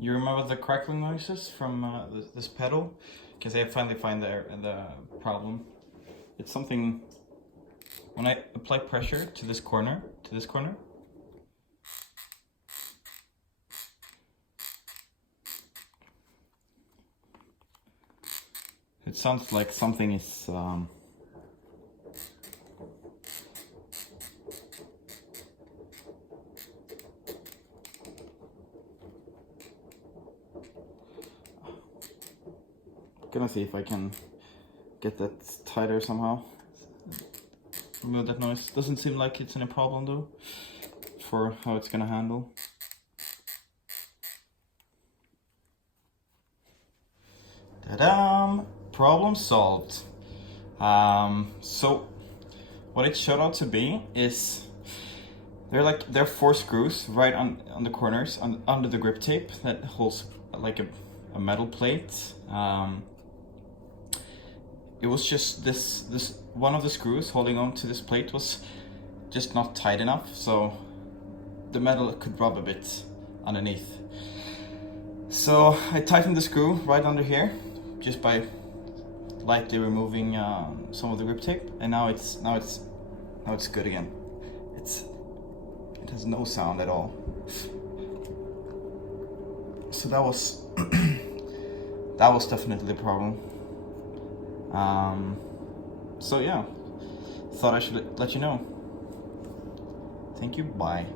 You remember the crackling noises from this pedal? Because I finally find the problem. It's something when I apply pressure to this corner, it sounds like something is gonna see if I can get that tighter somehow. Remove that noise. Doesn't seem like it's any problem though, for how it's gonna handle. Ta-da! Problem solved. So what it showed out to be is there are 4 screws right on the corners under the grip tape that holds like a metal plate. It was just this one of the screws holding on to this plate was just not tight enough, so the metal could rub a bit underneath. So I tightened the screw right under here just by lightly removing some of the grip tape, and now it's good again. It has no sound at all. So that was that was definitely the problem. So yeah, thought I should let you know. Thank you, bye.